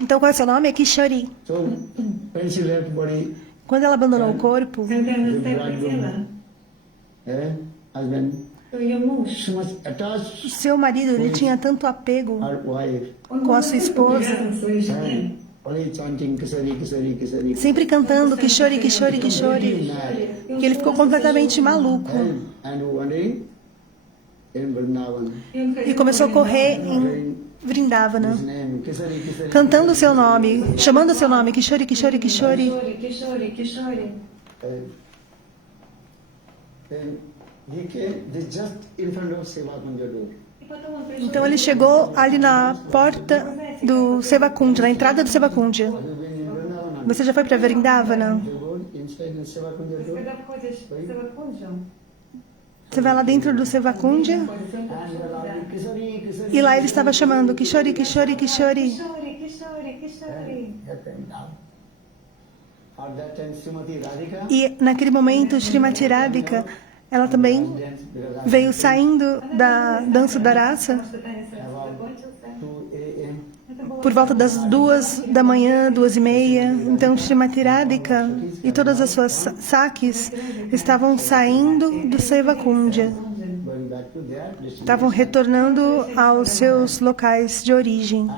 Então, qual é o seu nome? É Kishori. Quando ela abandonou o corpo, seu marido, ele tinha tanto apego com a sua esposa, sempre cantando Kishori, Kishori, Kishori, que ele ficou completamente maluco e começou a correr em Vrindavana, cantando o seu nome, chamando o seu nome, Kishori, Kishori, Kishori. Então ele chegou ali na porta do Sevakundja, na entrada do Sevakundja. Você já foi para Vrindavana? Você vai lá dentro do Sevakundja e lá ele estava chamando Kishori, Kishori, Kishori. E naquele momento, Srimati Radhika, ela também veio saindo da dança da raça por volta das 2 da manhã, 2:30. Então, Srimati Radhika e todas as suas sakis estavam saindo do Sevakundja. Estavam retornando aos seus locais de origem.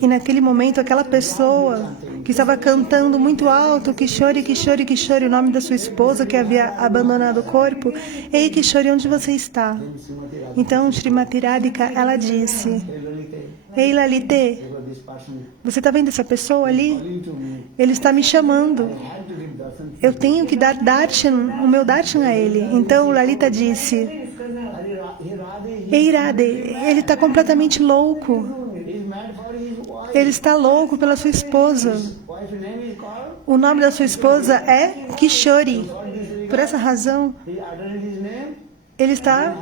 E naquele momento, aquela pessoa que estava cantando muito alto, Kishori, Kishori, Kishori, o nome da sua esposa que havia abandonado o corpo, Ei, Kishori, onde você está? Então, Srimati Radhika, ela disse, Ei, Lalite, você está vendo essa pessoa ali? Ele está me chamando. Eu tenho que dar darshan, o meu darshan a ele. Então, Lalita disse, Ei, Radhe, ele está completamente louco. Ele está louco pela sua esposa. O nome da sua esposa é Kishori. Por essa razão, ele está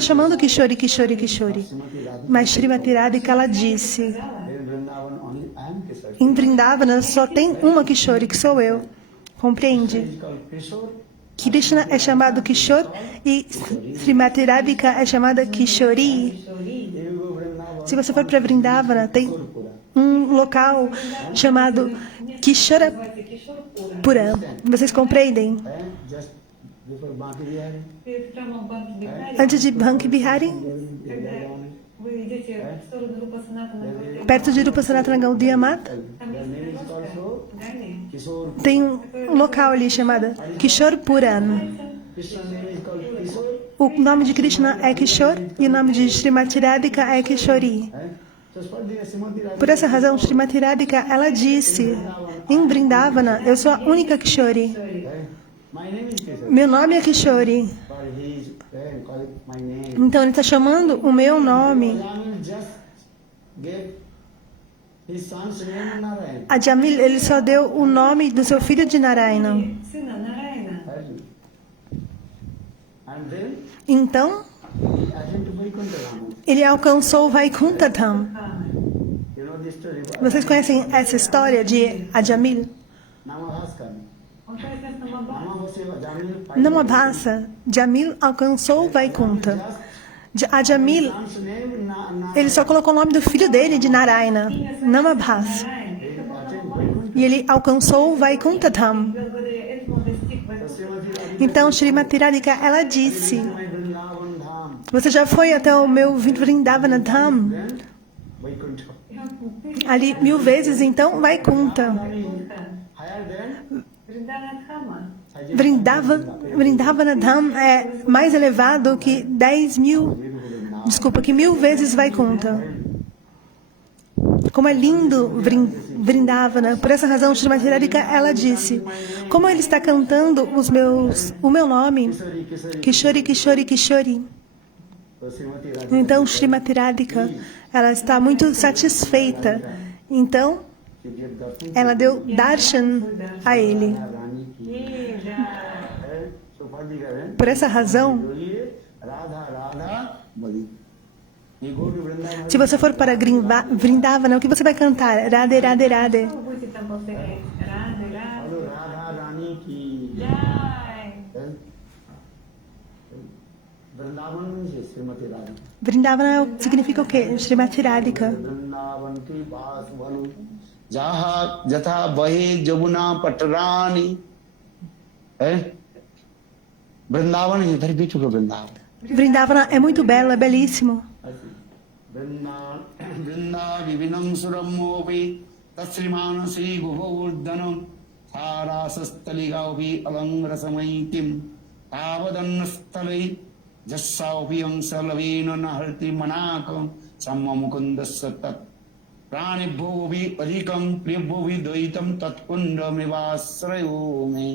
chamando Kishori, Kishori, Kishori. Mas Srimati Radhika, ela disse, em Vrindavana só tem uma Kishori, que sou eu. Compreende? Krishna é chamado Kishore e Srimati Radhika é chamada Kishori. Se você for para Vrindavana, tem um local chamado Kishorapura. Vocês compreendem? Antes de Banki Bihari, perto de Rupa Sanatana Gaudiya Mata, tem um local ali chamado Kishorpuran. O nome de Krishna é Kishore e o nome de Srimati Radhika é Kishori. Por essa razão, Srimati Radhika, ela disse, em Vrindavana, eu sou a única Kishori. Meu nome é Kishori. Então ele está chamando o meu nome. A Jamil, ele só deu o nome do seu filho de Narayana. Então, ele alcançou o Vaikuntha Dham. Vocês conhecem essa história de Ajamil? Namabhasa, Jamil alcançou o Vaikuntha. Ajamil, ele só colocou o nome do filho dele de Narayana, Namabhasa. E ele alcançou o Vaikuntha Dham. Então, Srimati Radhika, ela disse, você já foi até o meu Vrindavana Dham? Ali 1000 vezes, então, Vaikuntha. Vrindavana Dham é mais elevado que 1000 vezes Vaikuntha. Como é lindo Vrindavana. Por essa razão, Srimati Radhika, ela disse, como ele está cantando o meu nome, Kishori, Kishori, Kishori. Então, Srimati Radhika, ela está muito satisfeita. Então, ela deu darshan a ele. Por essa razão, se você for para Vrindavana, o que você vai cantar? Radhe, Radhe, Radhe. Vrindavan में श्रीमती Radha Vrindavana significa o quê? Srimati Radhika. Vrindavan की बास वनु जहाँ जथा बहे जमुना पटरानी है वृंदावन इधर भी चुका वृंदावन Vrindavana é muito belo, é belíssimo. वृंदा विभिन्नं सुरमोपि तत्श्रीमान श्री गुहोर्धनं सारासस्तलिगावपि अलंरसमयितिं तावदन्नस्थलै जस्सावपि अंसलवेन न हरति मनाकं सम्मुकुन्दस्य तत् प्राणिभ्योऽपि अधिकं प्रियभ्योऽपि द्वैतं तत्कुण्डमिवाश्रयो मे.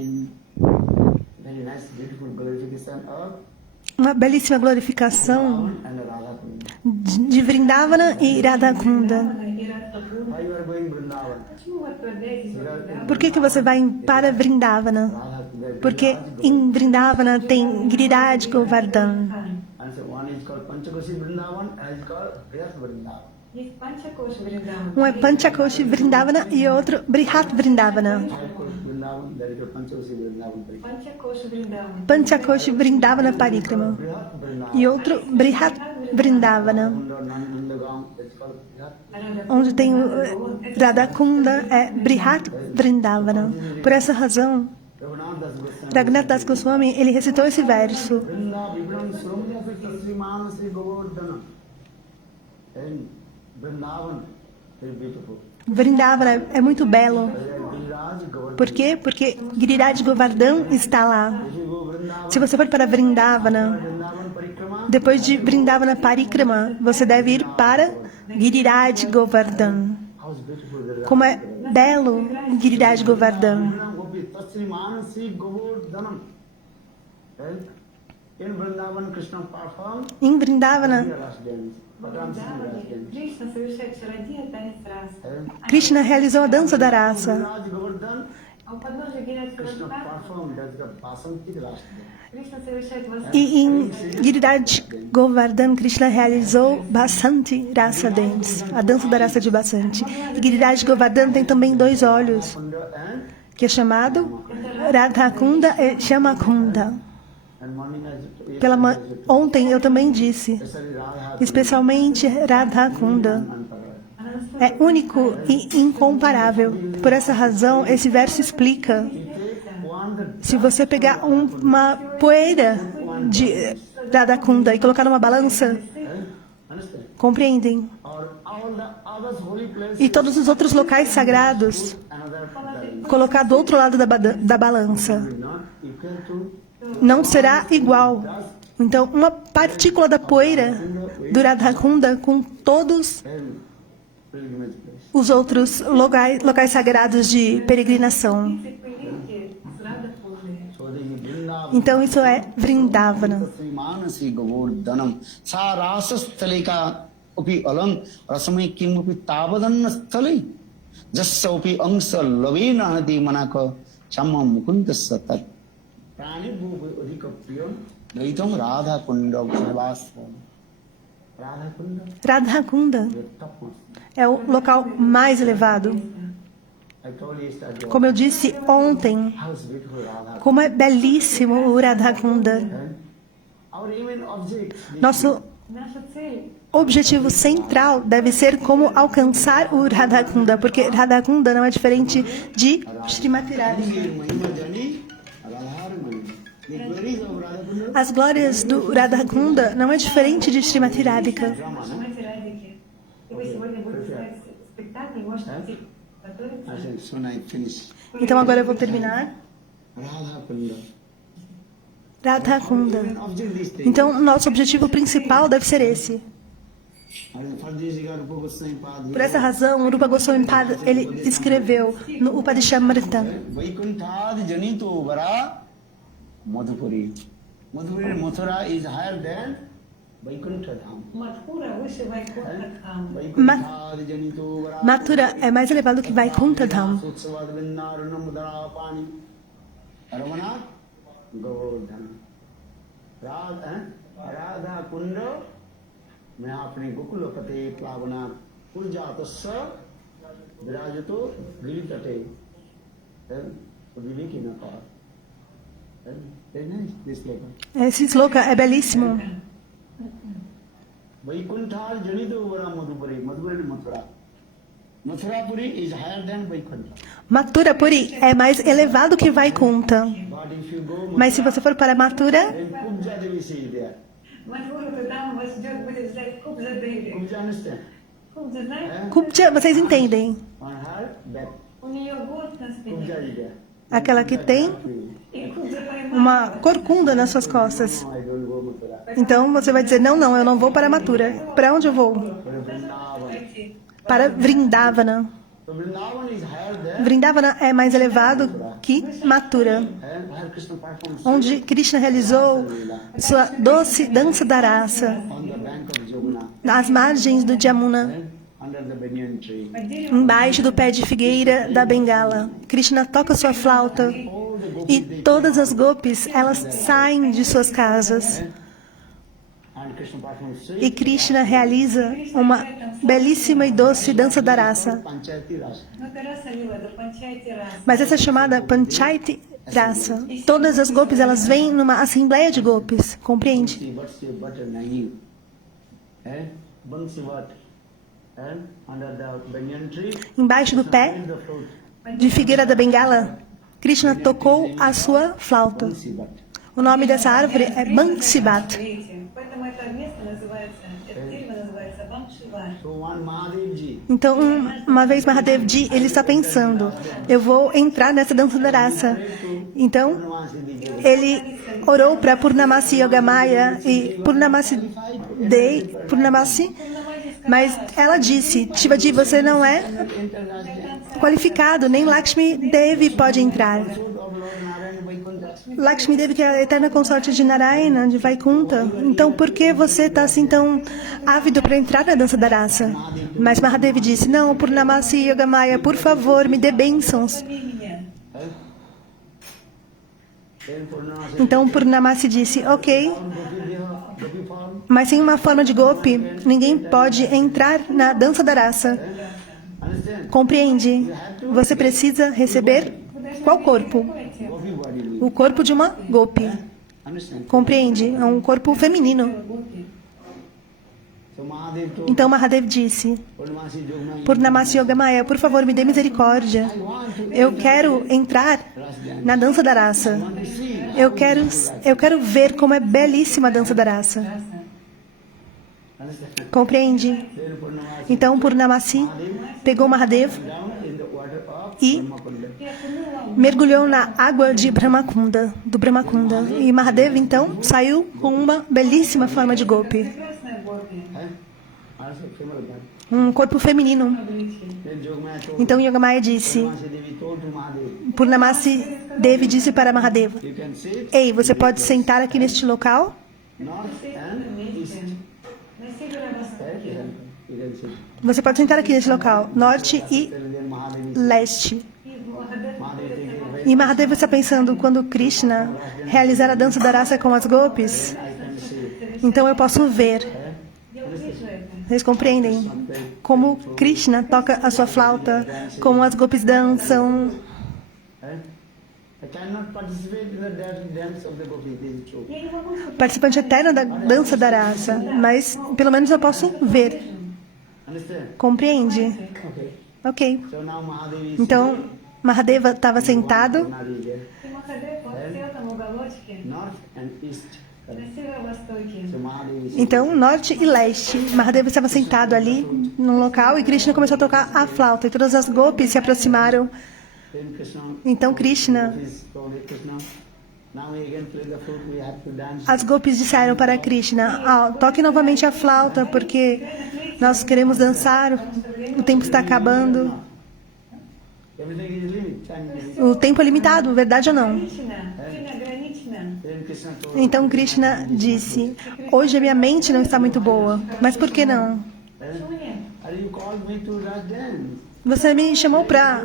Very nice, beautiful glorification of Uma belíssima glorificação and Radha Kunda. de Vrindavana e Radhakunda. Why you are going Vrindavan? Por que você vai para Vrindavana? Porque em Vrindavana tem Giriraj Govardhan. And so one is called Panchakoshi Vrindavan and is called Brihat Vrindavan. Um é Panchakoshi Vrindavana e outro Brihat Vrindavana. Panchakoshi Vrindavan, there is a Panchakoshi Vrindavan. Panchakoshi Vrindavana Parikrama. Brihat Vrindavan. E outro Brihat Vrindavana. Nandagam, it's called Brihat. Onde tem o Radhakunda é Brihat Vrindavana. Por essa razão, Raghunath Das Goswami. Raghunath Das Goswami, ele recitou esse verso. Vrinda Vibram Surumya Tasrimana Sri Govardhana. And Vrindavan is beautiful. Vrindavana é muito belo. Giriraj Govardhana. Por quê? Porque Giriraj Govardhan está lá. If you go Vrindavan, Se você for para Vrindavana, Vrindavan Parikrama, depois de Vrindavana Parikrama, você deve ir para Giriraj Govardhan. how is beautiful the Como é belo Giriraj Govardhan. Tasrimana Sri Govardhanam. And in Vrindavan, Krishna performed Em Vrindavana, the last dance. Bhagwan Sri last dance. Кришна совершает чародия танец рас. And Krishna realizou a dança da raça. Giriraj Govardhan, А у подножия Гирирадж Krishna Govardhan performed that's the Basanti last dance. Кришна совершает E em Giriraj Govardhan, Krishna realizou Basanti Rasa Dance, a dança da raça de Basanti. E Giriraj Govardhan tem também 2 olhos, Kunda and que é chamado Radhakunda e Shyamakunda. morning as Ontem eu também disse, especially Radha especialmente Radhakunda. É único e incomparável. Por essa razão, esse verso explica. Se você pegar uma poeira de Radhakunda e colocar numa balança, understand? compreendem? Or all the others holy places E todos os outros locais sagrados, another colocar do outro lado da balança, will not equal to não será igual. Então, uma partícula da poeira do Radhakunda com todos and pilgrimage place. os outros locais sagrados de peregrinação. So the Vrindavan Então, isso é Vrindavana. Srimana Govardhanam sa rasasthalika upi alam rasamai kimupi tavadanna sthale jassaupi angsa lavena hadi manaka chamma mukundasya tat prani bhuvi adhika priyam daitam radha kunda nivasam. Radha kunda Radhakunda is the topmost. é o local mais elevado. I told you yesterday Como eu disse ontem, how is beautiful Radha. como é belíssimo o Radhakunda. And our main object is Nosso Наша цель objetivo central deve ser como alcançar o Radhakunda, porque Radhakunda não é diferente de Srimati Radhika. Mahima Jani Radharmani. The glories of Radha Kunda As glórias do Radhakunda não é diferente de Srimati Radhika. Шримати Радики. И вы сегодня будете ставить спектакль, можете идти готовиться. I said, soon I finish. Então agora eu vou terminar. Radha Kunda. Radhakunda. Main object is the Então, nosso objetivo principal deve ser esse. for this regard, Rupa Goswami Pad, Por essa razão, o Rupa Goswami Pad, ele escreveu no Upadishamrita: Vaikuntad Janito Vara Madhupuri. Madhupuri Mathura is higher than Vaikuntha Dham. Мадхура выше Вайкунтха Дхама. Vaikuntad Janito Vara Mathura é mais elevado que Vaikuntha Dham. Sutsavad Vinnaranam Dharapani Ramana Govardhana. Radha Kunda मैं अपने गोकुलपते प्लावना कुलजातस्य विराजतो गिरितटे विवेकिनकार Very nice, this sloka. Esse sloka é belíssimo. Vaikuntha Janito Vara Madhupuri, Madhupuri and Mathura. Mathurapuri is higher than Vaikuntha. Mathura Puri é mais elevado que Vaikunta. But if you go Mas se você for para Mathura, then Kubja Devi is there. Мадхура, там вас ждет, будет ждать Кубза Деви. Kubja understand? Кубза, знаешь? Kupja, vocês entendem? On her back, У нее год на Kubja спине. is there. Aquela que tem И Кубза поймала. uma corcunda nas suas costas. No, I don't go Mathura. Então você vai dizer, não, não, eu não vou para Mathura. Para onde eu vou? But Vrindavan. Пойти. Para Vrindavana. So Vrindavan is higher than Vrindavana é mais elevado que Mathura, and Hare Krishna performs onde Krishna realizou sua doce dança da raça, on the bank of Jamuna, nas margens do Jamuna, under the banyan tree. Под деревом embaixo do pé de figueira da Bengala. Krishna toca sua flauta e todas as gopis, elas saem de suas casas. And Krishna performs E Krishna realiza uma belíssima e doce dança da raça. Panchayati Rasa. Ну, это раса лила, это панчайти раса. Mas essa é chamada Panchayati Rasa. Todas as gopis, elas vêm numa assembleia de gopis. Compreende? See what's your butter naive. Bansi what? And under the banyan tree, Embaixo do pé the fruit. de figueira da Bengala, Krishna tocou a sua flauta. Bansi what? O nome dessa árvore é Bansibat. Видите? Поэтому это место называется, это дерево называется Бамшива. So one Mahadevji, Então, uma vez Mahadevji, ele está pensando, eu vou entrar nessa dança da raça. Então, ele orou para Purnamasi Yogamaya e Purnamasi Dei, Purnamasi, mas ela disse, Shivaji, você não é qualificado, nem Lakshmi Devi pode entrar. Lakshmi Devi, que é a eterna consorte de Narayana, de Vaikunta. Então, por que você está assim tão ávido para entrar na dança da raça? Mas Mahadevi disse, não, Purnamasi Yogamaya, por favor, me dê bênçãos. then Purnamasi, Então Purnamasi disse, ok, Gopi form, mas sem uma forma de gopi, ninguém pode entrar na dança da raça. understand? Compreende? Você precisa receber qual corpo? Gopi body, O corpo de uma gopi. understand? Compreende? É um corpo feminino. So Mahadev told Então Mahadev disse, Purnamasi Jogmaya, Purnamasi Yogamaya, por favor, me dê misericórdia. Eu quero entrar na dança da raça. Eu quero ver como é belíssima a dança da raça. understand? Compreende? Then Purnamasi Então Purnamasi pegou Mahadev down in the water of e Brahmakunda. mergulhou na água de Brahmakunda, do Brahmakunda. E Mahadev então saiu com uma belíssima forma de gopi, Прекрасная Гопи. Also female body. um corpo feminino. Then Jogmaya told Então Yogamaya disse, Purnamasi Devi told to Mahadev, Purnamasi Devi disse para Mahadeva, you can sit ei, você pode sentar aqui neste local? north and east. На северо-восток. You can sit. Você pode sentar aqui neste local, norte e Then Mahadevi, leste. И Махадев Mahadevi take it away. E Mahadeva está pensando, quando Krishna realizar a dança da raça com as gopis, I can see. então eu posso ver. Я увижу это. Vocês compreendem? Como Krishna toca a sua flauta, como as gopis dançam. I cannot participate in the dance of the gopi. This is true. Я не могу Participante eterna da dança da raça, mas pelo menos eu posso ver. Understand? Compreende? Okay. Ok. So now Mahadevi is Então, Mahadeva estava sentado Nadi there. И Махадев вот сел там в уголочке North and east. на северо-востоке. So Mahadevi is então norte e leste. Mahadeva estava sentado ali num local e Krishna começou a tocar a flauta e todas as gopis se aproximaram. then Krishna. Então Krishna, Is told it, Krishna. Now we again play the flute. We have to dance. as gopis disseram para Krishna, toque novamente a flauta porque nós queremos dançar, o tempo está acabando. Everything is limited. Time is limited. O tempo é limitado, verdade ou não? Ограничено, время ограничено. Then Krishna told. Então Krishna disse, hoje a minha mente não está muito boa, mas por que não? Почему нет? Are you called me to dance? Você me chamou para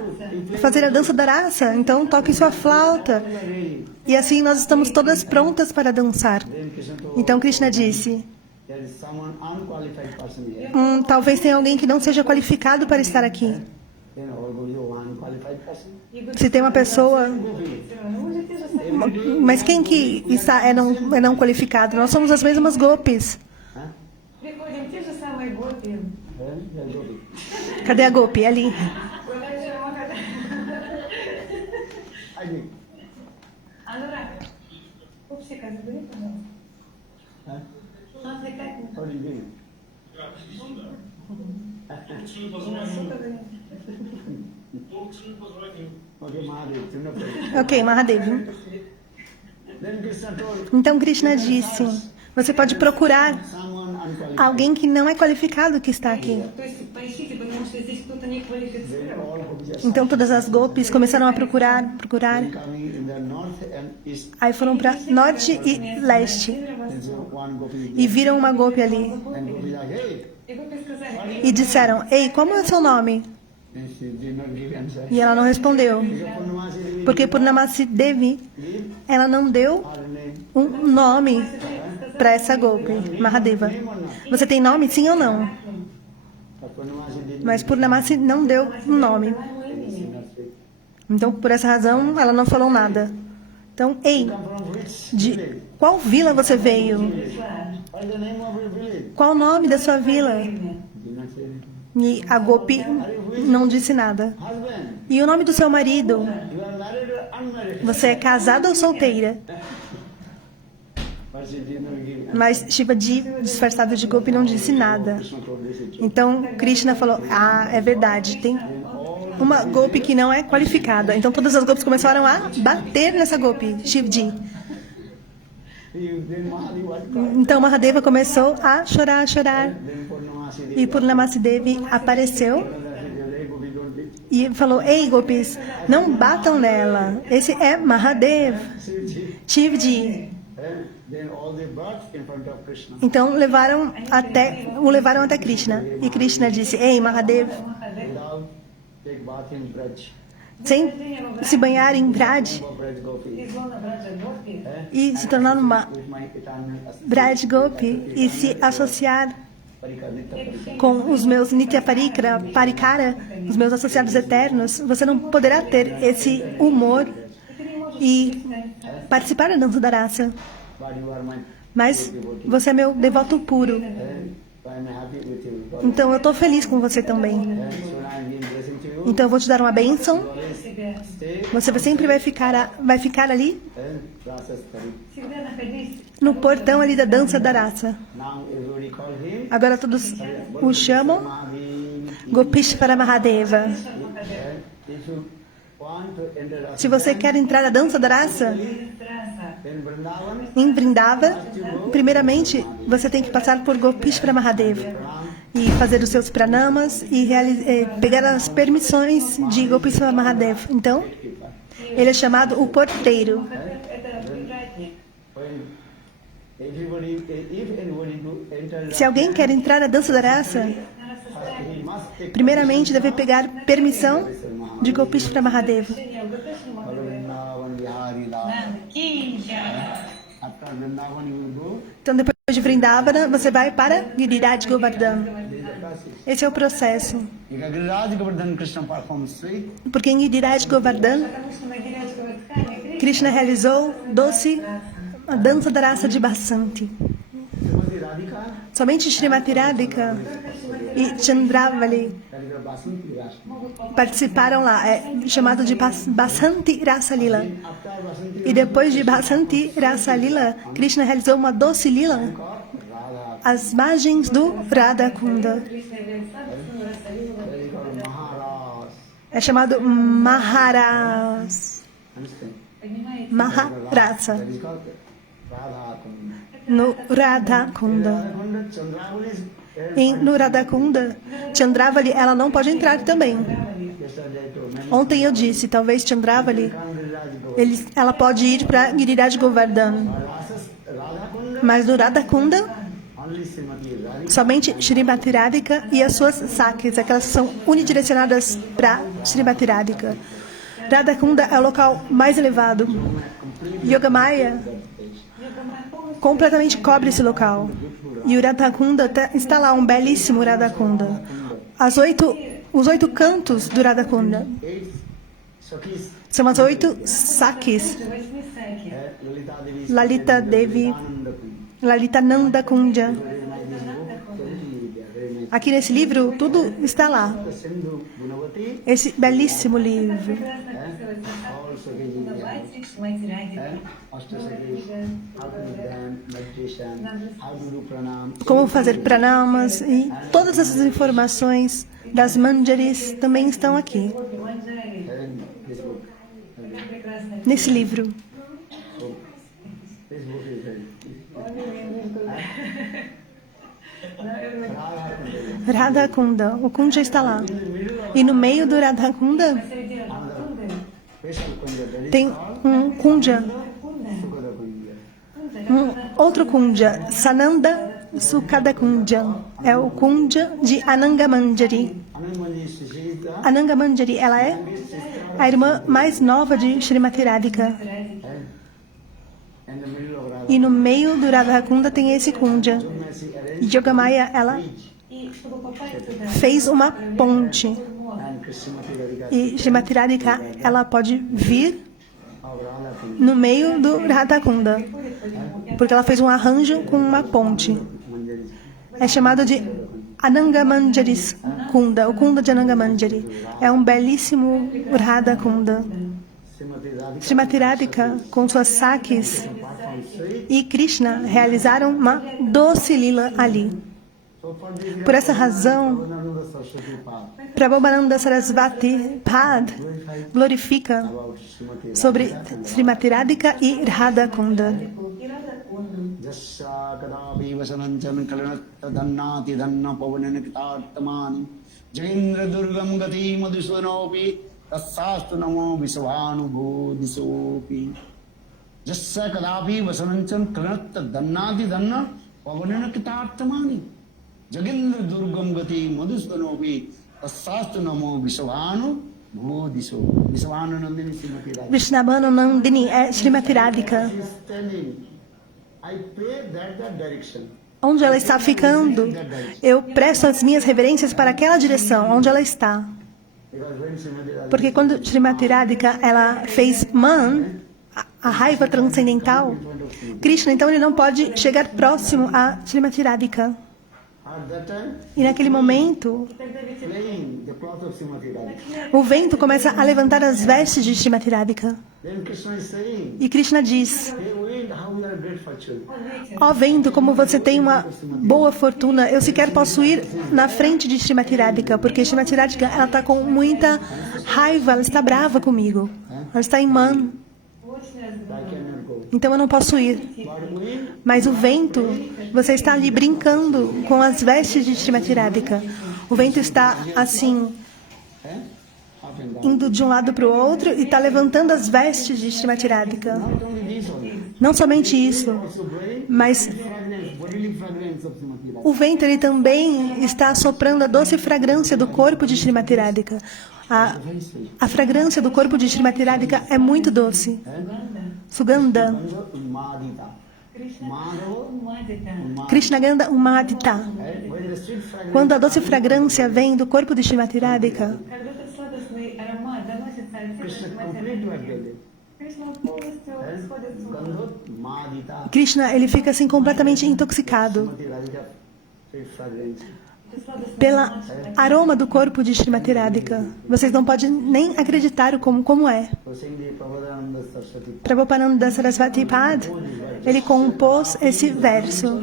fazer a dança da raça, então toque sua flauta. Really? E assim nós estamos todas prontas para dançar. Then Krishna told. Então Krishna disse, There is someone unqualified person here. talvez tenha alguém que não seja qualificado para estar aqui. Then all goes to one qualified person. Se tem uma pessoa, mas quem que está é não qualificado? Nós somos as mesmas gopis. Huh? Приходим те же самые гопи. They'll go. Cadê a gopi? Ali. I think. Анурак, пупсика забери, пожалуйста. Huh? Отвлекать What are you doing? Okay, Mahadev, do not pray. Ok, Mahadev. Then Krishna told Então Krishna disse: você pode procurar someone unqualified. alguém que não é qualificado que está aqui. То есть поищите, потому что здесь кто-то не Then квалифицирован. all gopis Então todas as gopis começaram a procurar. coming in the north and east. Aí foram para norte e leste And so one gopi e viram uma gopi ali and gopi like, hey. И гопи сказали, e disseram: ei, como é o seu nome? And she did not give answer. E ela não respondeu, Purnamasi Devi porque Purnamasi Devi, give ela não deu her name. um nome para essa gopi, Mahadeva. Você tem nome, sim ou não? But Purnamasi did Mas Purnamasi não deu um nome. not say. Então, por essa razão, ela não falou nada. Então, ei, Come from which de village? qual vila você veio? What is the name of your village? Qual o nome da sua vila? Did not say anything. E a gopi não disse nada. Husband, E o nome do seu marido? you are married or unmarried? Você é casada ou solteira? But she did not give answer. Mas Shivaji, disfarçado de gopi, não disse nada. Krishna told this is true. Então Krishna falou: ah, é verdade, tem uma gopi que não é qualificada. Então todas as gopis começaram a bater nessa gopi, Shivji. Then Mahadev was Então Mahadeva começou a chorar, then Purnamasi Devi e Purnamasi Devi apareceu said, gopi don't beat. e falou: ei, gopis, não batam nela. Esse é Mahadev, Shivji. Then all they brought in front of Krishna. Então o levaram até Krishna. E Krishna disse: ei, Mahadev, Without take bath in Braj. sem se banhar em Braj Braj gopi. из зоны Браджа Гопи, e se tornar uma With my eternal Braj Gopi e se associar Parikarnita Parikara. com os meus Nitya Parikara, os meus associados eternos, você não poderá ter esse humor e participar da dança da raça. But you are my Mas você é meu devoto puro. I'm happy with you. Então eu estou feliz com você também. So I'm giving blessing to you. Então eu vou te dar uma bênção. Stay Você sempre vai ficar ali and process Pari. всегда находись. no portão ali da dança da raça. Now everybody call him Agora todos o chamam Mahadev. Gopish para Mahadeva. If you want to enter Rasa, Se você quer entrar na dança da raça, then Vrindavan, em Vrindava, primeiramente você tem que passar por Gopish para Mahadeva e fazer os seus pranamas e pegar as permissões de Gopish para Mahadeva. Então, ele é chamado o porteiro. Это привратник. when if anybody to enter Se alguém quer entrar na dança da raça, he must take primeiramente deve pegar permissão de Gopish para Mahadeva. Vrindavan Vihari Lal. After Vrindavan you will go. Então, depois de Vrindavana, você vai para Giriraj Govardhan. This is the process. Esse é o processo. Because Giriraj Govardhan Krishna performs sweet. Porque em Giriraj Govardhan, Потому что на Гиряджского ткани Krishna realizou doce a dança da raça de Basanti. Srimati Radhika, Somente Srimati Radhika e Chandravali that is the Basanti Rasa. participaram lá. É chamado de Basanti Rasa Lila. After Basanti E depois de Basanti Rasa Lila, Krishna realizou uma doce lila Radha, às margens do Radha Kunda. that is called Maharaj. É chamado Maharas. Understand? Maharasa. That is called Radha Kunda. No Radha Kunda. Radha Kunda, Chandravali is No Radha Kunda, Chandravali, ela não pode entrar também. yesterday to many Ontem eu disse, talvez Chandravali, Giriraj Govardhan. ela pode ir para Giriraj Govardhan. Radha Kunda, Mas no Radha Kunda, only Srimati Radhika. somente Srimati Radhika e as suas sakis, aquelas que são unidirecionadas para Srimati Radhika. Radha Kunda é o local mais elevado. Yogamaya completamente cobre esse local. E o Radha Kunda está lá, um belíssimo Radha Kunda. As 8 os 8 cantos do Radha Kunda. 8 Sakis. São as 8 sakis. Lalita Devi, Lalitananda Kunja. Aqui nesse livro, tudo está lá. Esse belíssimo livro. Como fazer pranamas e todas essas informações das manjaris também estão aqui. Nesse livro. Radha Kunda, o Kunja está lá. E no meio do Radha Kunda tem um Kunja, outro Kunja, Sananda Sukada Kunja. É o Kunja de Ananga Manjari. Ananga Manjari, ela é a irmã mais nova de Srimati Radhika. E no meio do Radha Kunda tem esse Kunja. Yogamaya, ela fez uma ponte. E Srimati Radhika, ela pode vir no meio do Radha Kunda, porque ela fez um arranjo com uma ponte. É chamado de Ananga Manjari Kunda, o Kunda de Ananga Manjari. É um belíssimo Radha Kunda. Srimati Radhika, com suas sakis, e Krishna realizaram uma doce lila ali. Por essa razão, Prabhupada Sarasvati Pad glorifica sobre Srimati Radhika e Radha Kunda. Tassastu namo visvanu bodhisopi jassa kadapi vasanancham kranat dannati danna pavanena kitartamani jagendra durgam gati madhusvanopi tassastu namo visvanu bodhisopi. Visvanu Nandini Srimati Radhika. Vishnabhanu Nandini é Srimati Radhika. I pray that direction. Onde ela está ficando, eu presto as minhas reverências para aquela direção, onde ela está. Porque quando Srimati Radhika, ela fez Man, a raiva transcendental, Krishna, então ele não pode chegar próximo a Srimati Radhika. E naquele momento, o vento começa a levantar as vestes de Srimati Radhika. E Krishna diz: ó vento, como você tem uma boa fortuna, eu sequer posso ir na frente de Srimati Radhika, porque Srimati Radhika, ela está com muita raiva, ela está brava comigo. Ela está em Man. Então eu não posso ir. Mas o vento, você está ali brincando com as vestes de Srimati Radhika. O vento está assim, indo de um lado para o outro e está levantando as vestes de Srimati Radhika. Não somente isso, mas o vento ele também está soprando a doce fragrância do corpo de Srimati Radhika. A fragrância do corpo de Srimati Radhika é muito doce. Sugandha. Krishna Gandha Umadita. Quando a doce fragrância vem do corpo de Srimati Radhika, Krishna ele fica assim completamente intoxicado pelo aroma do corpo de Srimati Radhika. Vocês não podem nem acreditar como é. Prabhupada Sarasvati Pad, ele compôs esse verso.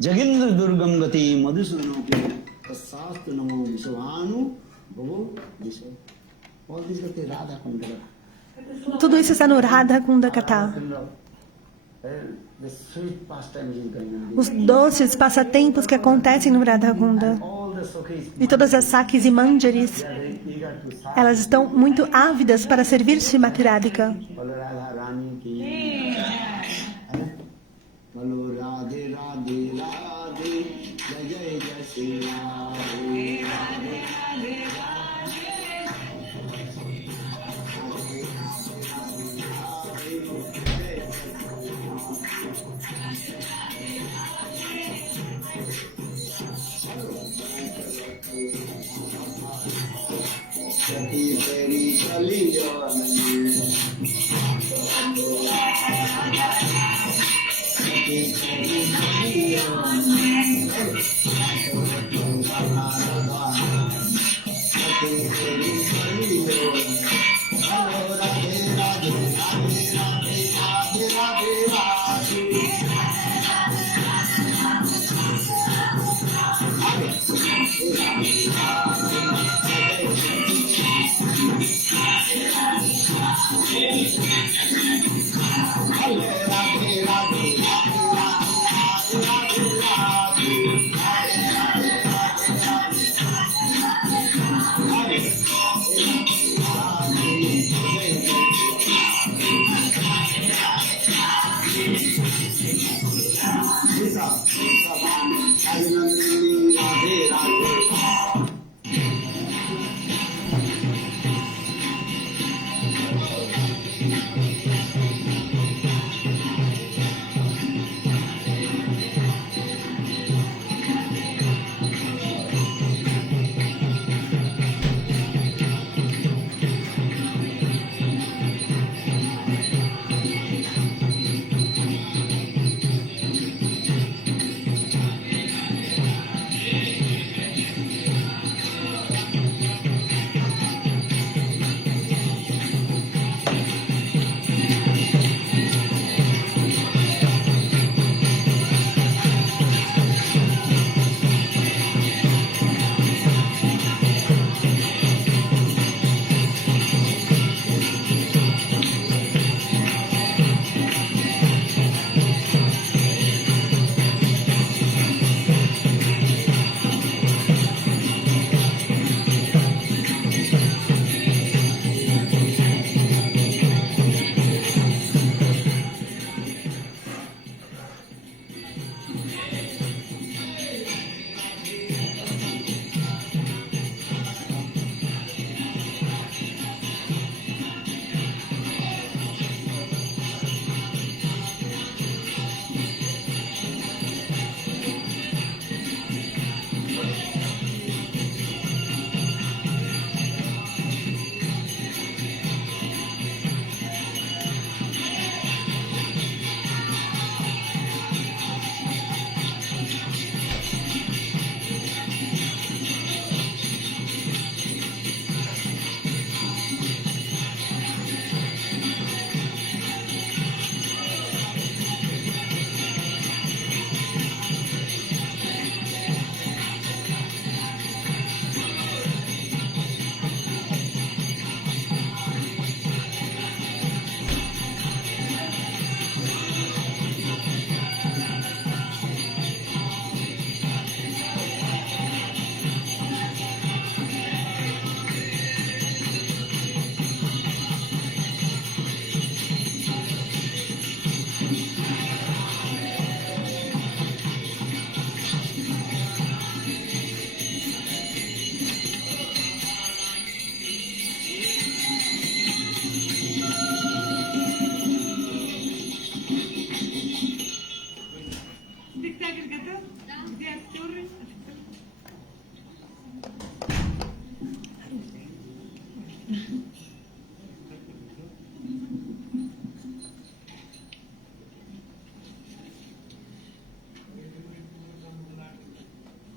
Jagendra Durgam Gati Madhusudanopi Tassastu Namo Visvanu Bodhisopi. All these are the Radha Kunda. Tudo isso está no Radha Kunda Katha. Os doces passatempos que acontecem no Radha Kunda. E todas as sakis e manjaris, elas estão muito ávidas para servir Srimati Radhika.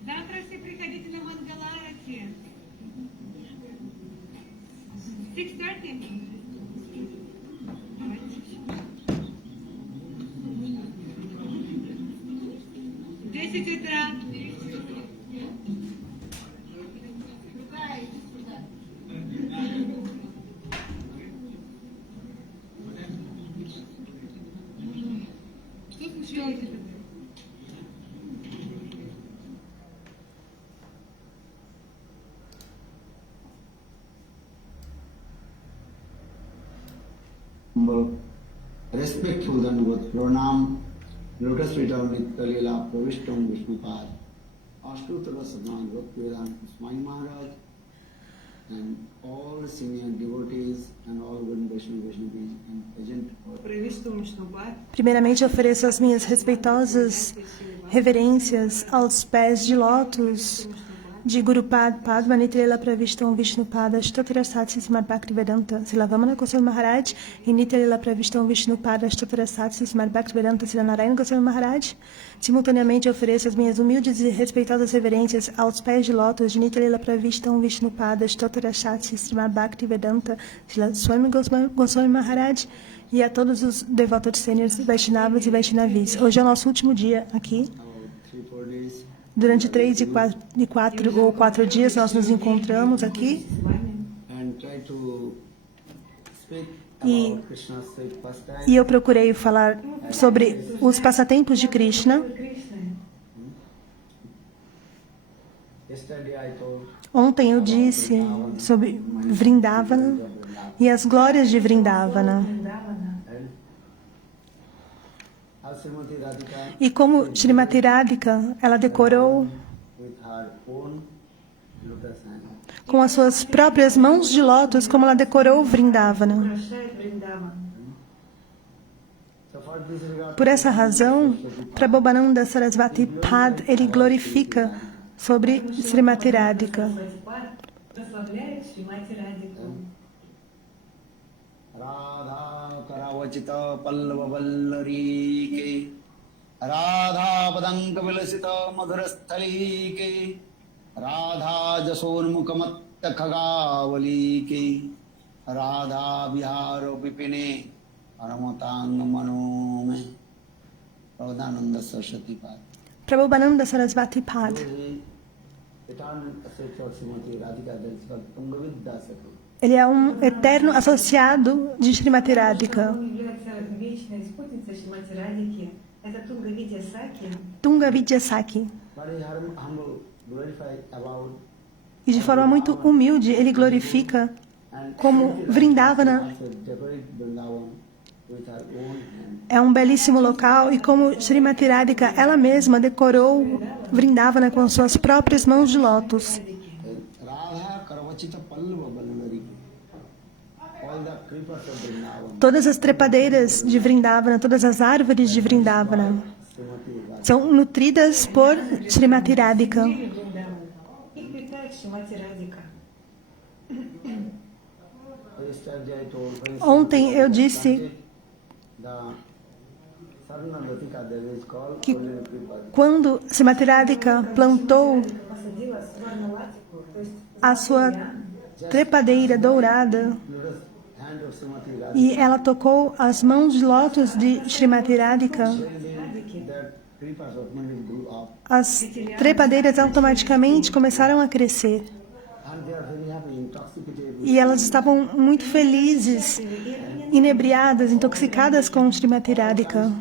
Завтра все приходите на Мангаларати. 6:30? 10 утра. Что случилось? Respectful Dandavat Pranam, Lotus Return with Kalila Pravishtam Vishnupad, Ashtutara Sadhan Bhaktivedanta Swami Maharaj, and all senior devotees and all good Vaishnavis and present. Primeiramente, ofereço as minhas respeitosas reverências aos pés de lótus de Guru Padma Nityalila Pravishtam Vishnupada Ashtatara Satsi Srimad Bhaktivedanta Srila Vamana Goswami Maharaj e Nityalila Pravishtam Vishnupada Ashtatara Satsi Srimad Bhaktivedanta Srila Narayana Goswami Maharaj. Simultaneamente ofereço as minhas humildes e respeitosas reverências aos pés de lótus de Nityalila Pravishtam Vishnupada Ashtatara Satsi Srimad Bhaktivedanta Srila Swami Goswami Maharaj e a todos os devotos sêniores Vaishnavas e Vaishnavis. Hoje é o nosso último dia aqui. Durante 3 e 4 dias nós nos encontramos aqui e eu procurei falar sobre os passatempos de Krishna. Ontem eu disse sobre Vrindavana e as glórias de Vrindavana. E como Srimati Radhika, ela decorou com as suas próprias mãos de lótus, como ela decorou Vrindavana. Por essa razão, Prabhupada Sarasvati Pad, ele glorifica sobre Srimati Radhika. Radha Karavachita Pallava Vallarike Radha Padanka Vilasita Madhurasthalike Radha Jasormukamatta Khagavalike Radha Viharo Pipine Paramatanga Manome Prabhupada Saraswati Pad. Prabhupada Sarasvati Pad. Ele é um eterno associado de Srimati Radhika. Tunga Vidyasaki. E de forma muito humilde, ele glorifica como Vrindavana é um belíssimo local e como Srimati Radhika, ela mesma decorou Vrindavana com suas próprias mãos de lótus. Todas as trepadeiras de Vrindavana, todas as árvores de Vrindavana são nutridas por Srimati Radhika. Ontem eu disse que quando Srimati Radhika plantou a sua trepadeira dourada e ela tocou as mãos de lótus de Srimati Radhika, as trepadeiras automaticamente começaram a crescer. E elas estavam muito felizes, inebriadas, intoxicadas com Srimati Radhika.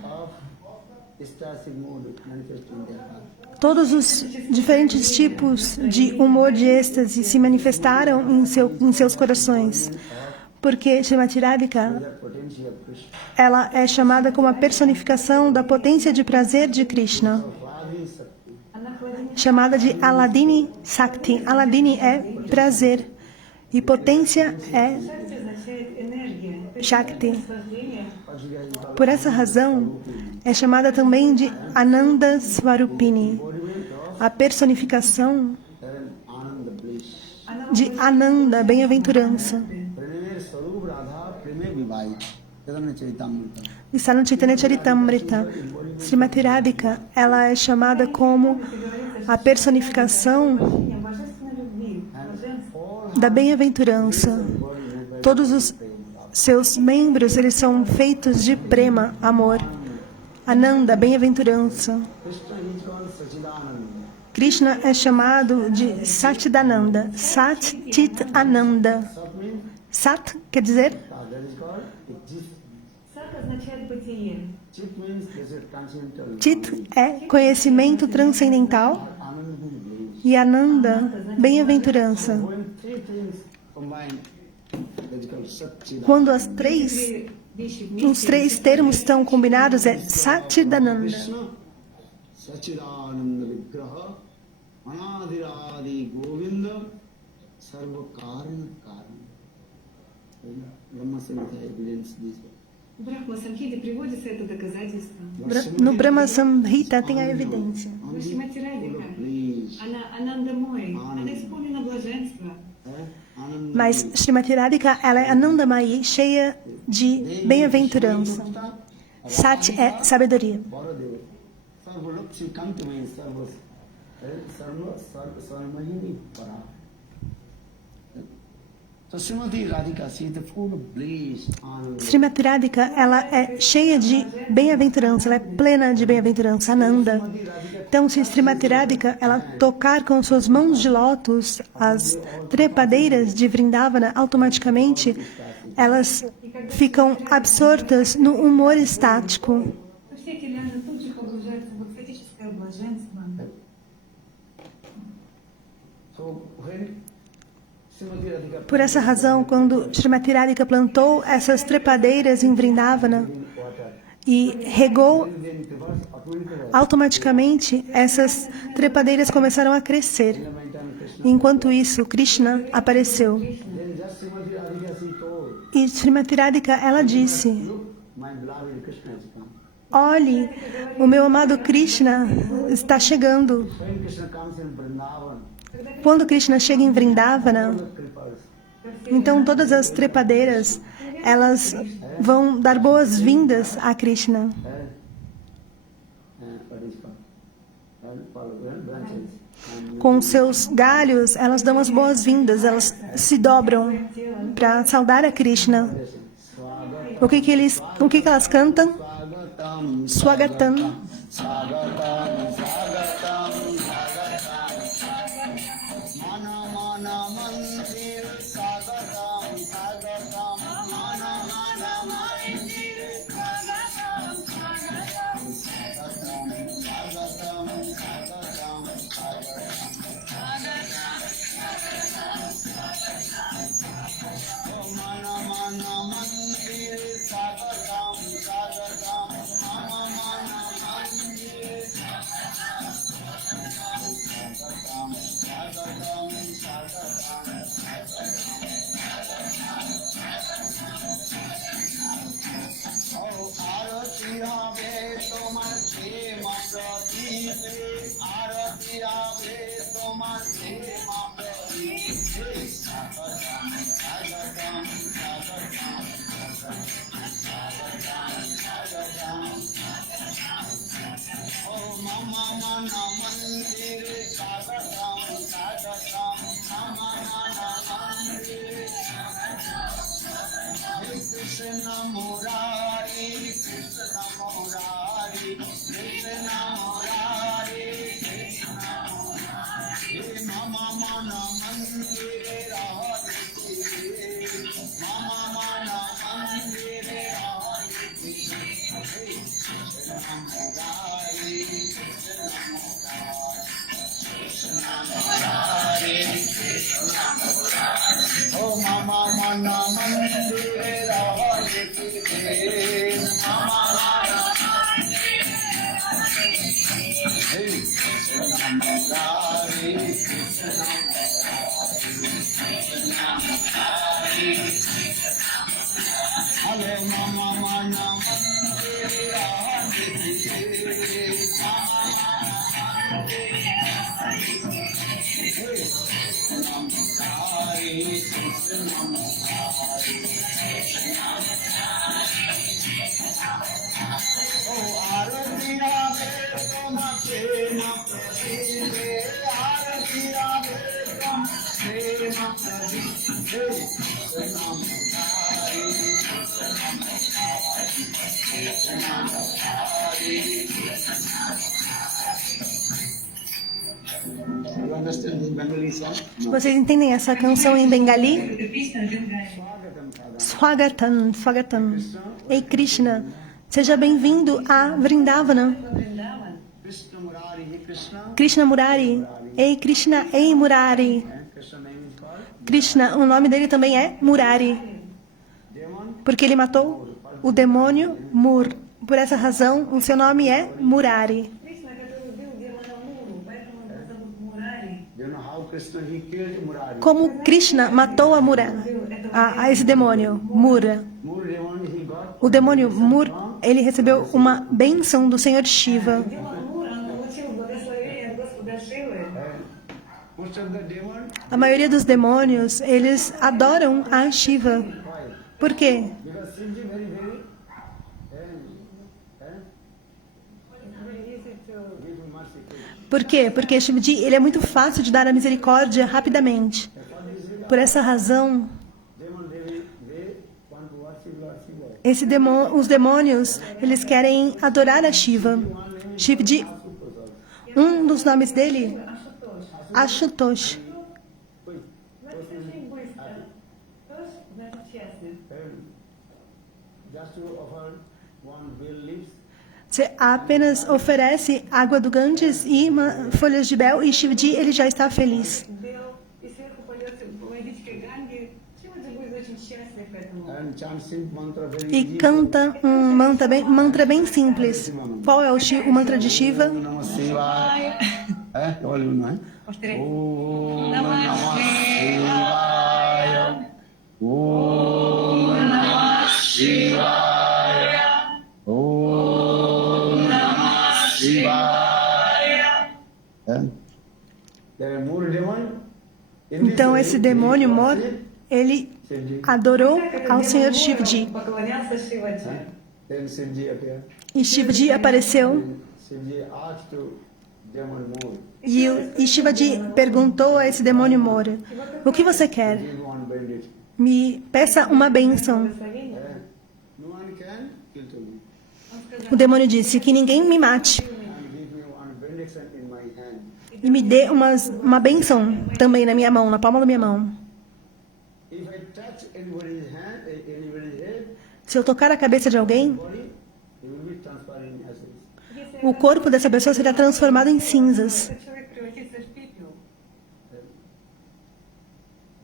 Todos os diferentes tipos de humor de êxtase se manifestaram em seus corações. Porque Srimati Radhika, ela é chamada como a personificação da potência de prazer de Krishna. Chamada de Aladini Sakti. Aladini é prazer. E potência é Shakti. Por essa razão, é chamada também de Ananda Svarupini, a personificação de Ananda, bem-aventurança. Está no Chaitanya Charitamrita. Srimati Radhika, ela é chamada como a personificação da bem-aventurança. Todos os seus membros, eles são feitos de prema, amor. Ananda, bem-aventurança. Krishna é chamado de Satchidananda. Sat, Chit, Ananda. Sat quer dizer? Chit é conhecimento transcendental. E Ananda, bem-aventurança. Quando os três termos estão combinados, é Satchidananda. No Brahma Samhita tem a evidência. bliss. Anandamoi, ano исполнена блаженства. Mas Srimati Radhika, ela é Anandamayi, cheia de bem-aventurança. Sat é sabedoria. Baradeva. Sarva look, she come to me, Sarva, Sarvamahini Para. So Srimati Radhika, she is the full of bliss, Ananda. Srimati Radhika, ela é cheia de bem-aventurança, ela é plena de bem-aventurança, Ananda. Então, se Srimati Radhika, ela tocar com suas mãos de lótus as trepadeiras de Vrindavana, automaticamente elas ficam absortas no humor estático. Посетители, они тут же погружаются в экстатическое блаженство. So when Srimati Radhika Por essa razão, quando Srimati Radhika plantou essas trepadeiras em Vrindavana e regou, automaticamente essas trepadeiras começaram a crescer. Enquanto isso, Krishna apareceu. then just Srimati Radhika, she told, E Srimati Radhika, ela disse: look, my beloved Krishna has come. olhe, o meu amado Krishna está chegando. When Krishna comes in Vrindavan, Quando Krishna chega em Vrindavana, Kripas, então todas as trepadeiras, elas vão dar boas-vindas a Krishna. what is called? Branches. Com seus galhos, elas dão as boas-vindas, elas se dobram para saudar a Krishna. O que que elas cantam? Swagatam, Swagatam. Swagatam, Swagatam, Mana Mana Mandir, Swagatam, Swagatam, Mana Mana Mandir, Swagatam, Swagatam, Swagatam, Swagatam, Mana Mana Mandir, Swagatam, Swagatam, Mana Mana Mandir, Swagatam, Swagatam, Swagatam. Oh, Arati Have Tomar Prema Pradite, Arati Have Tomar Prema Pradite, Swagatam, Swagatam, Swagatam, Swagatam, Swagatam. Oh, Mama Mana Mandir, Swagatam, Swagatam, Mama Mana Mandir, Krishna Murari, Krishna Murari, Krishna Murari, Krishna Murari, Mama Mana Mandire Radhike, Mama Mana Mandire Radhike, Krishna Murari, Krishna Murari, Krishna Murari, Oh Mama Mana Mandire Radhike, Mama Mana Hey, Krishna Murari, Krishna Murari, Hare Mama Mana Mandire Radhike, Mama Krishna Murari, Krishna Murari, Oh Arati Ave Toma Prema Pradite, Arati Ave Toma Prema Pradite, Krishna Murari, Krishna Murari, You understand this Bengali song? No. Vocês entendem essa canção em Bengali? Это песня Бенгали. Swagatam, Swagatam. Ei Krishna, seja bem-vindo a Vrindavana. Вриндаван. Krishna Murari, He Krishna, Krishna Murari. Ei Krishna, ei Murari. and Krishna name is called Krishna, o nome dele também é Murari, Demon. porque ele matou o demônio Mur. Por essa razão, o seu nome é Murari. Кришна, который убил демона Муру, поэтому его зовут Мурари. You know how Krishna he killed Murari. Como Krishna matou a esse demônio, Mura. Mur demon he got. O demônio Mur, ele recebeu uma bênção do Senhor Shiva. Демон Мур, он получил благословение от Господа Шивы. most of the demons, A maioria dos demônios, eles adoram a Shiva. why? Por quê? Because Shivji very give mercy quick. Por quê? Porque Shivji, ele é muito fácil de dar a misericórdia rapidamente. Por essa razão, Demon they want to worship Lord Shiva. os demônios, eles querem adorar a Shiva. Shivji, um dos nomes dele, Ashutosh. Значит, очень быстро. Тоже, значит, честно. And just to offer one bill leaves, Você apenas oferece água do Ganges e folhas de bel e Shivji, ele já está feliz. Бел, и сверху польется водичка Ганги. Шиваджи будет очень счастлив к этому. and chant simple mantra very E easy. canta um mantra bem simples. Qual é o mantra de Shiva? Om Namah Shivaya. All you know, Om Namah Shivaya. Om Namah Shivaya. Om Namah Shivaya. There are more demons. In this Então way, esse demônio he Mor, worship ele Shivji. adorou Этот ao демон Senhor Мора Shivji. поклонялся Шиваджи. Then Shivji appeared. E Shivji apareceu Shivji asked to demon more. e Shivji perguntou a esse demônio Mora: o que você quer? Give one bandit. Me peça uma bênção. Благословение. No one can kill to me. Он сказал, O demônio disse: que ninguém me mate. And give me one benediction in my hand. E me dê uma bênção também na minha mão, na palma da minha mão. If I touch anybody's hand, anybody's head, Se eu tocar a cabeça de alguém, body, it will be transferred in ashes. если o corpo dessa pessoa será transformado em cinzas. этот человек превратится в пепел,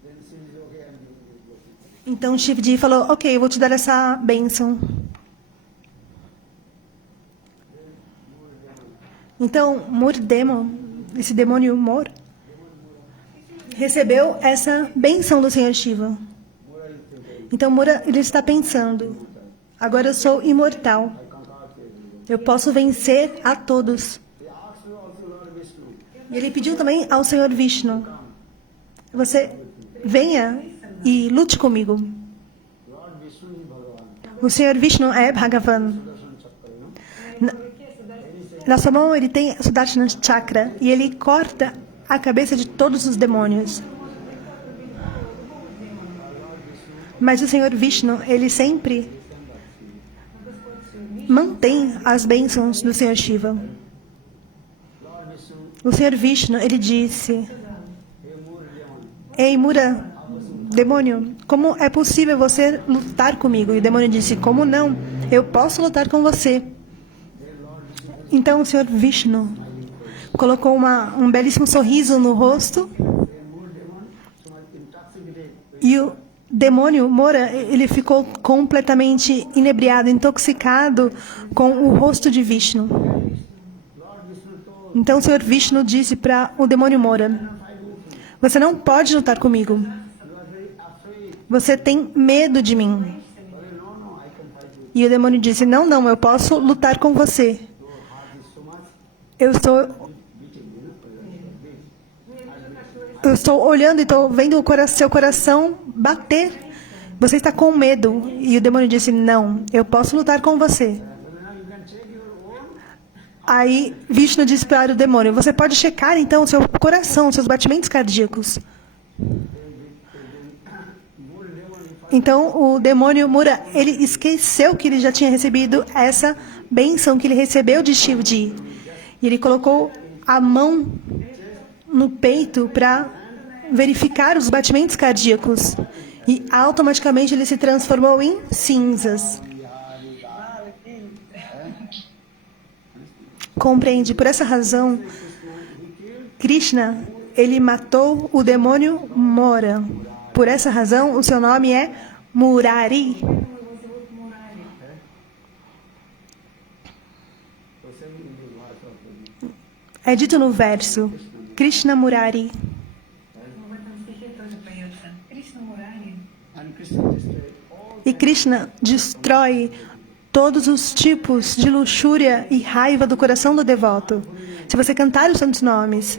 Then Shivji, okay, I'm giving this blessing. Então Shivji falou: ok, eu vou te dar essa bênção. Então Murdemo, esse demônio Mor, recebeu essa bênção do Senhor Shiva. Então Mura, ele está pensando: agora eu sou imortal. Eu posso vencer a todos. He asked also Lord Vishnu, E ele pediu também ao Senhor Vishnu: você venha e lute comigo. Lord Vishnu is Bhagavan. O Senhor Vishnu é Bhagavan. Sudarshan Chakra, you know? Na sua mão ele tem Sudarshana Chakra e ele corta a cabeça de todos os demônios. Mas o Senhor Vishnu, ele sempre mantém as bênçãos do Senhor Shiva. Lord Vishnu, O Senhor Vishnu, ele disse: hey more demon, ei, Mura, demônio, como é possível você lutar comigo? E o demônio disse: como não? Eu posso lutar com você. Então o Senhor Vishnu colocou um belíssimo sorriso no rosto hey more demon, so much intoxicated. e o demônio Mora, ele ficou completamente inebriado, intoxicado com o rosto de Vishnu. Lord Vishnu told, Então o Senhor Vishnu disse para o demônio Mora: você não pode lutar comigo. you are very afraid. Você tem medo de mim. No, I can fight you. E o demônio disse: não, não, eu posso lutar com você. Your heart is so much Eu estou beating, you know? Eu estou olhando e estou vendo seu coração bater. Você está com medo. E o demônio disse: não, eu posso lutar com você. Now you can check your own. Aí Vishnu disse para o demônio: você pode checar então o seu coração, os seus batimentos cardíacos. Então o demônio Mura, ele esqueceu que ele já tinha recebido essa bênção que ele recebeu de Shivji. E ele colocou a mão no peito para verificar os batimentos cardíacos. E automaticamente ele se transformou em cinzas. Compreende? Por essa razão, Krishna, ele matou o demônio Mora. Por essa razão, o seu nome é Murari. его зовут Мурари. So saying in the verse of É dito no verso, Krishna Murari. В этом стихе тоже поется. Кришна Мурари. and Krishna destroyed all E Krishna destrói todos os tipos de luxúria e raiva do coração do devoto. Se você cantar os santos nomes,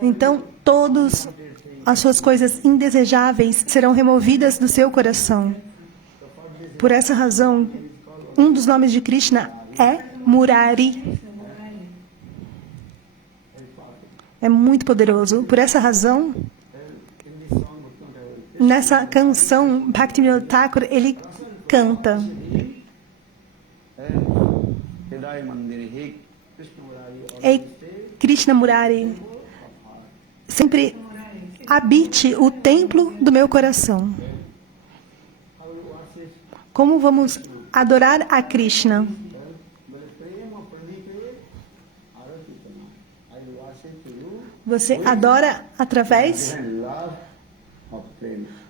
então todas as suas coisas indesejáveis serão removidas do seu coração. Por essa razão, um dos nomes de Krishna é Murari. É muito poderoso. Por essa razão, nessa canção, Bhaktivinoda Thakur, ele canta: Ei Krishna Murari, sempre habite o templo do meu coração. Como vamos adorar a Krishna? Você adora através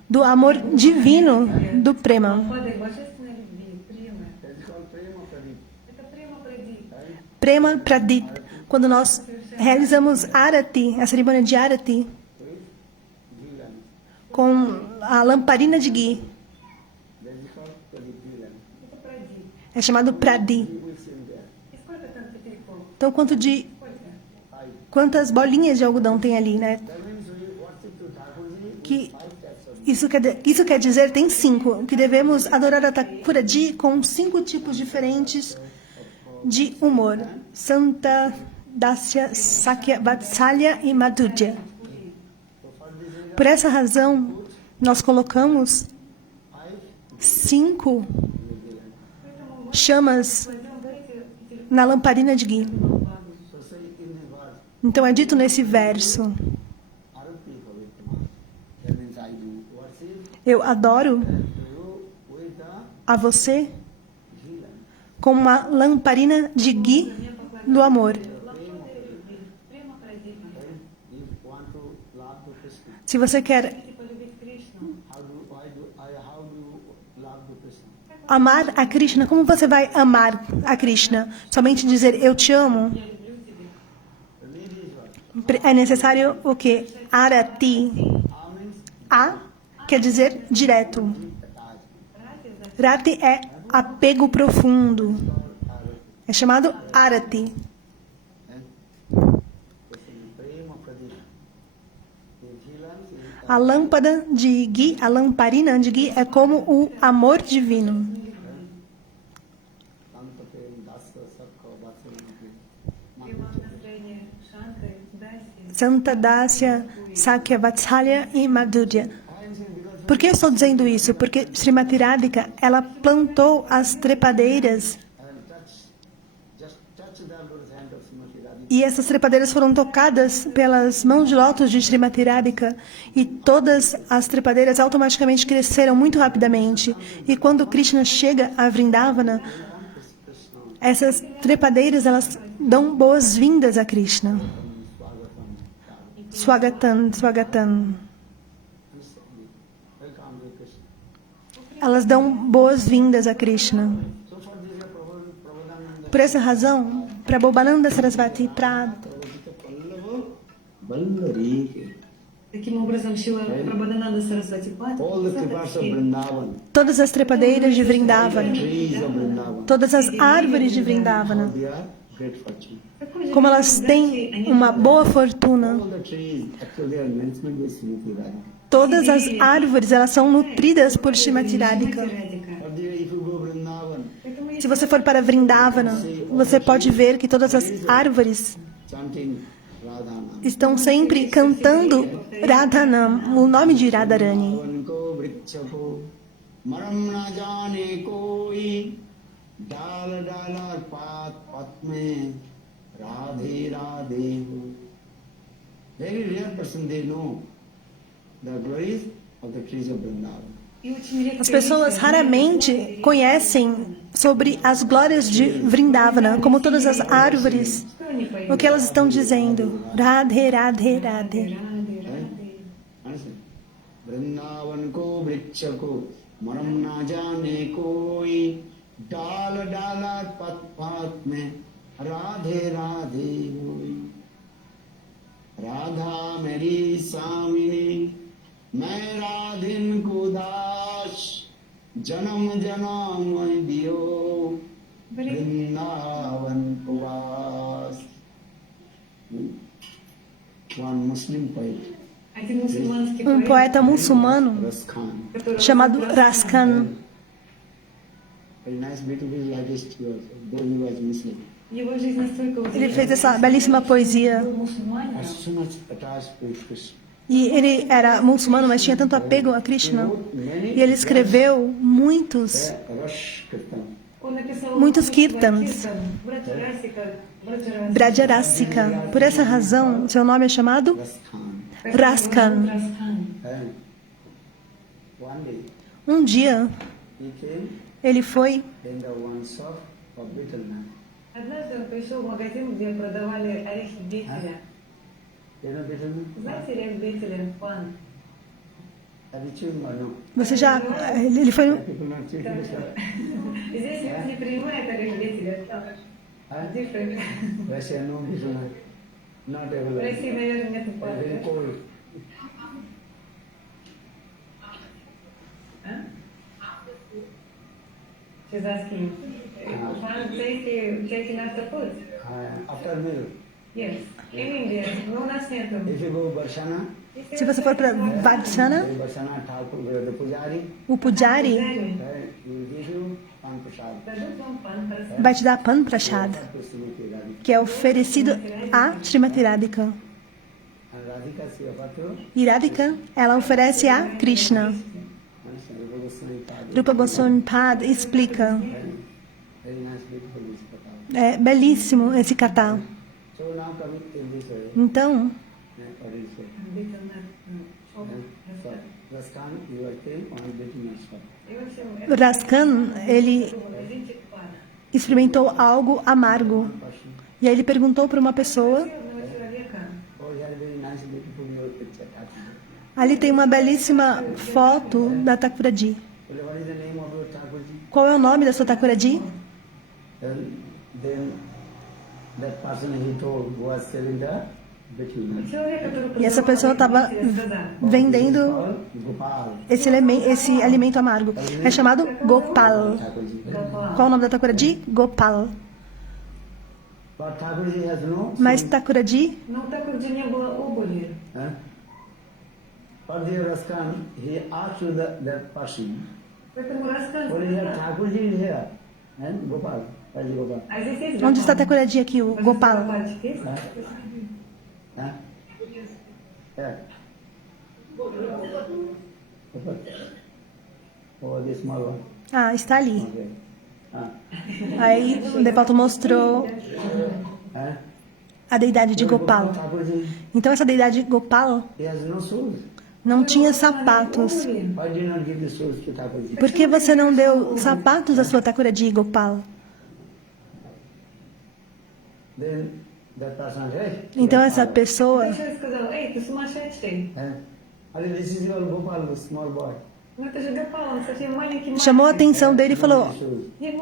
do amor divino do Prema. Prema Pradip. Quando nós realizamos Arati, a cerimônia de Arati, com a lamparina de ghee, é chamado Pradip. Então, quantas bolinhas de algodão tem ali, né? Que isso quer dizer, tem 5, que devemos adorar a Thakuraji com 5 tipos diferentes de humor: Santa, Dasya, Sakya, Vatsalya e Madhurya. Por essa razão, nós colocamos 5 chamas na lamparina de ghee. Então é dito nesse verso: eu adoro a você com uma lamparina de ghee do amor. Se você quer amar a Krishna, como você vai amar a Krishna? Somente dizer eu te amo? É necessário o quê? Arati. A quer dizer direto. Rati é apego profundo. É chamado Arati. A lâmpada de ghee, a lamparina de ghee é como o amor divino. Santa, Dasya, Sakya, Vatsalya e Madhurya. Por que eu estou dizendo isso? Porque Srimati Radhika, ela plantou as trepadeiras. E essas trepadeiras foram tocadas pelas mãos de lótus de Srimati Radhika. E todas as trepadeiras automaticamente cresceram muito rapidamente. E quando Krishna chega a Vrindavana, essas trepadeiras, elas dão boas-vindas a Krishna. Swagatan, Swagatan. Elas dão boas-vindas a Krishna. Por essa razão, Prabhupada Sarasvati Prad, todas as trepadeiras de Vrindavana, todas as árvores de Vrindavana, como elas têm uma boa fortuna, todas as árvores, elas são nutridas por Srimati Radhika. Se você for para Vrindavana, você pode ver que todas as árvores estão sempre cantando Radhanam, o nome de Radharani. Very rare person they know the glories of the trees of Vrindavan. As pessoas raramente conhecem sobre as glórias de Vrindavana, como todas as árvores. O que elas estão dizendo? Radhe, Radhe, Radhe. Vrindavan ko vriksha maram na jane koi dal dalar pat pat mein Radhe Radhe hoi. Radha meri samini मैं राधिन को दास जन्म जन्म दियो वृंदावन को वास. one Muslim poet, Один мусульманский Um поэт, poeta muçulmano Ras Khan. который chamado Raskan. Very nice, beautiful artist he was, though he was Muslim. Его жизнь настолько Ele fez essa belíssima poesia. мусульманин, Was so much attached to Krishna. E ele era muçulmano, mas tinha tanto apego a Krishna. E ele escreveu muitos Rush Kirtan. он написал Muitos множество kirtans. Brajarasika. Por essa razão, seu nome é chamado Ras Khan. Raskan. And one day Um dia, he came ele foi in the one shop of Betelman. Однажды он пришел в магазин, где продавали орехи Бетеля. You know Betelman? Знаете орех Бетеля? Пан. Have you chewed or no? Você já. Ele foi. People not chew this. Здесь люди не принимают орех Бетеля. Different. Russia no Betelman. Not В available. России, наверное, нет Very пана. cold. She's asking, one taking after food? After meal. Yes. In India, но у нас нету. If you go Barsana, Se você for para Vatsana, Barsana Thakur, the Pujari, o Pujari he will give you Pan Prasad. Дадут вам пан, хорошо. vai te dar pan prashad, que é oferecido a Srimati Radhika. And Radhika Sivapatu, E Radhika, ela oferece a Krishna. Rupa Goswami Pad explica. very nice, beautiful this Katha. É belíssimo esse kata. So now coming in this way, Então, what is it? So, Raskan, you are still on the shop. И, в общем, Raskan, ele это магазинчик пана. experimentou algo amargo. E aí ele perguntou para uma pessoa. Одного человека, Oh, you are very nice, beautiful your picture. Ali tem uma belíssima foto da Thakurji. Well, what is the name of your Thakurji? Qual é o nome da sua Thakurji? Then that person he told was selling the bitumen. человек, который E essa pessoa estava сказал, vendendo Gopal. esse alimento amargo. É chamado Gopal. Thakurji. Qual é o nome da Thakurji? Gopal. But Thakurji has no. Mas Thakurji, но так как где не было обуви, Huh? For the Raskan, he asked to that person, поэтому well, рассказывай. here Thakurji is here. And Gopal. Where is Gopal? А здесь есть onde está a Гопал? Thakurji aqui, o Gopal? Гопальчик есть? Huh? Yeah. Gopal. Oh, this small one. Ah, está ali. Okay. Aí o Depato mostrou Huh? a deidade de Gopal. Thakurji, Então essa deidade Gopal he has no shoes. não tinha sapatos. Why did you not give the shoes to Thakurji? Por que você não deu sapatos à sua Thakurji, Gopal? Then that person said, Então essa pessoa Еще я сказала, эй, ты сумасшедший. This is your Gopal, the small boy. Ну это же Гопал, он совсем маленький chamou a мальчик. atenção dele e falou: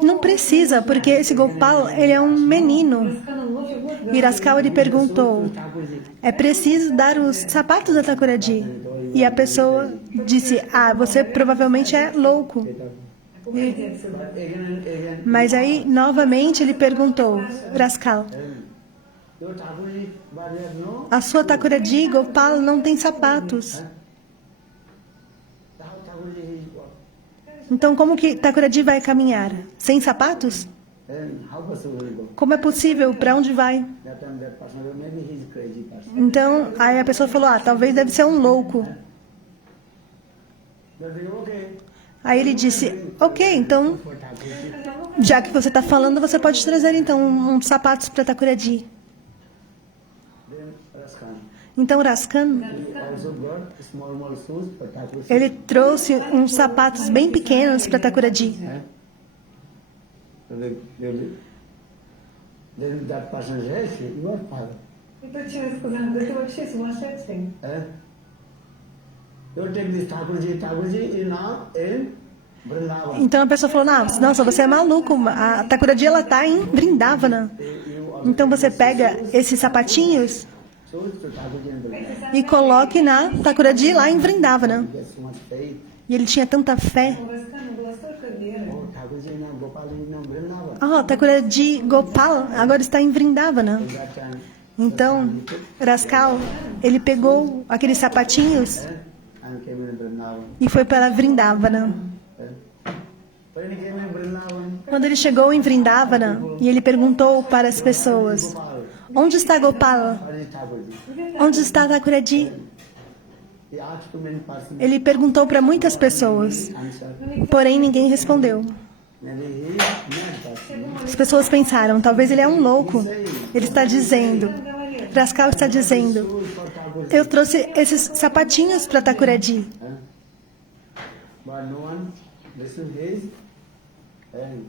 não precisa, porque esse Gopal, ele é um menino. Раскан, он вовсе вот говорит. E Raskal ele perguntou: Thakurji. é preciso dar os sapatos da Thakurji? E a pessoa disse: ah, você provavelmente é louco. Уходи отсюда. But again and again, Mas aí, novamente, ele perguntou: Raskal, your Thakurji, but he has no. a sua Thakurji, Gopal, não tem sapatos. How Thakurji is what? Então, como que Thakurji vai caminhar? Sem sapatos? Then how possible he go? Como é possível? Para onde vai? That time that person, maybe he's crazy person. Então, aí a pessoa falou: ah, talvez deve ser um louco. But they, okay, Aí ele disse: ok, então, for Thakurji. já que você está falando, você pode trazer então uns sapatos para Thakurji. Then Raskan, Então Raskan, he also got small shoes for Thakurji. ele trouxe uns sapatos bem pequenos para Thakurji. So then that person says, you are father. И тот человек сказал, да ты вообще сумасшедший. You take this Thakurji is now in Vrindavan. Então a pessoa falou: nossa, você é maluco, a Thakurji ela está em Vrindavana. Então você pega esses sapatinhos Shows to Thakurji in Vrindavan. e coloque na Thakurji lá em Vrindavana. He has so much faith. E ele tinha tanta fé. У Раскана было столько веры. Oh, Thakurji now, Gopal is now Vrindavan. Ah, Thakurji Gopal agora está em Vrindavana. That time, Então, Raskal ele pegou aqueles sapatinhos and came in Vrindavan. e foi para Vrindavana. When he came in Vrindavan, Quando ele chegou em Vrindavana, e ele perguntou para as pessoas: onde está Gopal? Hari Thakurji. Onde está Thakuraji? He asked to many persons, Ele perguntou para muitas pessoas, answered, porém ninguém respondeu. maybe he is mad person. As pessoas pensaram: talvez ele é um louco. Ele está dizendo, Raskal está dizendo: Food for Thakurji. eu trouxe esses sapatinhos para Thakuraji. But no one listened his and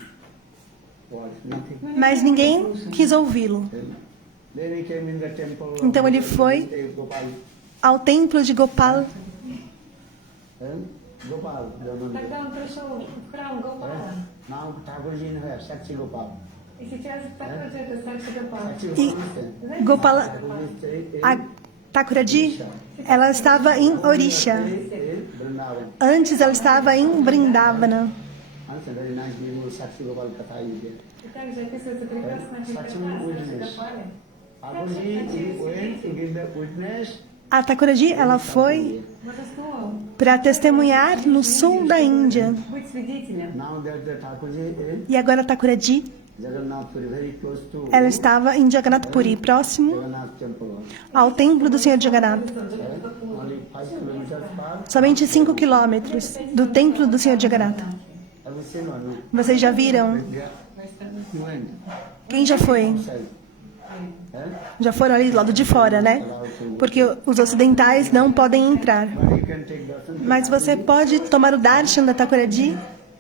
was nothing. Mas ninguém quis ouvi-lo. Then he came in the temple of Então ele foi Gopal. ao templo de Gopal. Gopal, Jagannath. Тогда он пришел в храм Гопала. Now Thakurji in her, Sakshi Gopal. И сейчас такой же это Сакши Гопал. Sakshi E Gopal is Gopal, there. a Thakuraji, ela estava em Orisha. Vrindavan. Antes ela estava em Vrindavana. That's a very nice beautiful Sakshi Gopal Katha is there. И также описывается прекрасная Сакши Сакши witness. Гопали. Thakurji he went to give the witness. A Thakuraji, ela foi Божествовал. para testemunhar no sul da Índia. Быть свидетелем. Now that the Thakurji is E agora a Thakuraji, Jagannath Puri, very close to ela estava em Jagannath Puri, próximo Jagannath temple. ao templo do Senhor Jagannath. Only 5 kilometers far. Somente 5 quilômetros do templo do Senhor Jagannath. Have you seen or no? Vocês já viram? Yeah. You went Quem já foi? outside. Já foram ali do lado de fora, né? Porque os ocidentais não podem entrar. But you can take darshan Mas você pode tomar o darshan da Thakuraji,